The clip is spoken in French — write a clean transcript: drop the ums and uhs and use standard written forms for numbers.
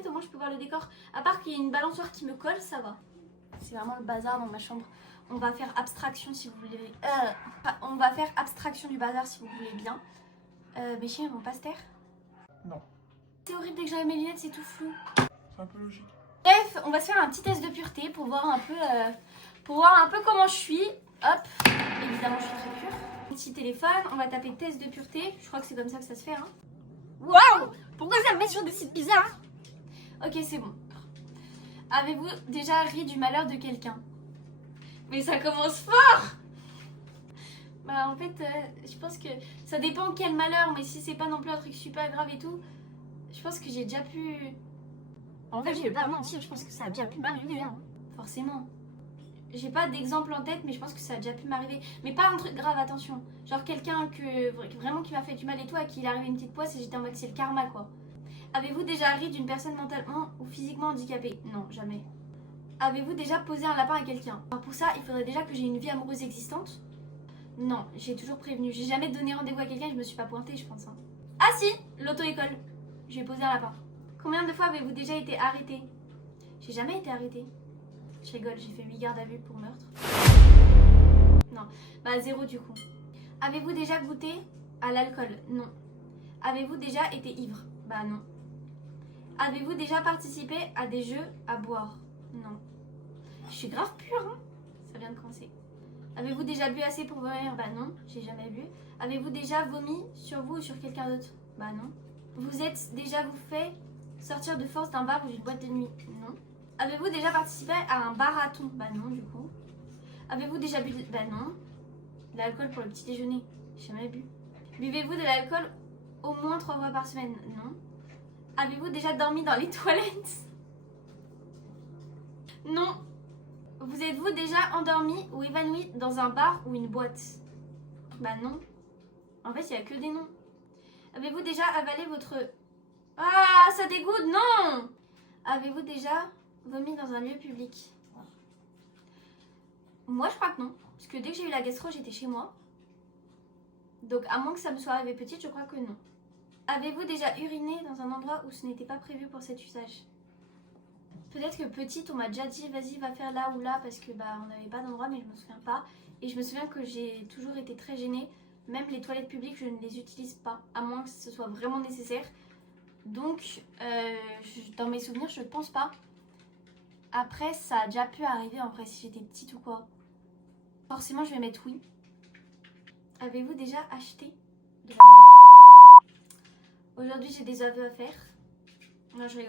fenêtre, au moins je peux voir le décor. À part qu'il y ait une balançoire qui me colle, ça va. C'est vraiment le bazar dans ma chambre. On va faire abstraction si vous voulez. On va faire abstraction du bazar si vous voulez bien. Mes chiens ils vont pas se taire. Non. C'est horrible dès que j'enlève mes lunettes, c'est tout flou. C'est un peu logique. Bref, on va se faire un petit test de pureté pour voir un peu, comment je suis. Hop, évidemment je suis très pure. Petit téléphone, on va taper test de pureté. Je crois que c'est comme ça que ça se fait. Hein. Waouh! Pourquoi ça me met sur des sites bizarres? Ok, c'est bon. Avez-vous déjà ri du malheur de quelqu'un? Mais ça commence fort! Bah en fait, je pense que ça dépend quel malheur, mais si c'est pas non plus un truc super grave et tout, je pense que j'ai déjà pu... En fait, je vais pas mentir, je pense que ça a bien pu m'arriver. Hein. Forcément. J'ai pas d'exemple en tête, mais je pense que ça a déjà pu m'arriver. Mais pas un truc grave, attention. Genre quelqu'un vraiment qui m'a fait du mal et tout, à qui il est arrivé une petite poisse et j'étais en mode c'est le karma quoi. Avez-vous déjà ri d'une personne mentalement ou physiquement handicapée? Non, jamais. Avez-vous déjà posé un lapin à quelqu'un? Alors pour ça, il faudrait déjà que j'ai une vie amoureuse existante. Non, j'ai toujours prévenu. J'ai jamais donné rendez-vous à quelqu'un et je me suis pas pointée, je pense. Hein. Ah si, l'auto-école. J'ai posé un lapin. Combien de fois avez-vous déjà été arrêté? J'ai jamais été arrêtée. Je rigole, j'ai fait 8 gardes à vue pour meurtre. Non, bah 0 du coup. Avez-vous déjà goûté à l'alcool? Non. Avez-vous déjà été ivre? Bah non. Avez-vous déjà participé à des jeux à boire? Non. Je suis grave pure, hein. Ça vient de commencer. Avez-vous déjà bu assez pour vomir? Bah non, j'ai jamais bu. Avez-vous déjà vomi sur vous ou sur quelqu'un d'autre? Bah non. Vous êtes déjà vous fait sortir de force d'un bar ou d'une boîte de nuit? Non. Avez-vous déjà participé à un marathon? Bah non du coup. Avez-vous déjà bu Bah non. De l'alcool pour le petit déjeuner? J'ai jamais bu. Buvez-vous de l'alcool au moins 3 fois par semaine? Non. Avez-vous déjà dormi dans les toilettes? Non. Vous êtes-vous déjà endormi ou évanoui dans un bar ou une boîte? Bah non. En fait, il n'y a que des noms. Avez-vous déjà avalé votre... Ah, ça dégoûte, non! Avez-vous déjà vomi dans un lieu public? Moi, je crois que non. Parce que dès que j'ai eu la gastro, j'étais chez moi. Donc, à moins que ça me soit arrivé petite, je crois que non. Avez-vous déjà uriné dans un endroit où ce n'était pas prévu pour cet usage? Peut-être que petite, on m'a déjà dit vas-y, va faire là ou là parce que bah on n'avait pas d'endroit, mais je me souviens pas. Et je me souviens que j'ai toujours été très gênée. Même les toilettes publiques, je ne les utilise pas, à moins que ce soit vraiment nécessaire. Donc, dans mes souvenirs, je pense pas. Après, ça a déjà pu arriver en vrai si j'étais petite ou quoi. Forcément, je vais mettre oui. Avez-vous déjà acheté de la drogue? Aujourd'hui, j'ai des aveux à faire. Non, je rigole.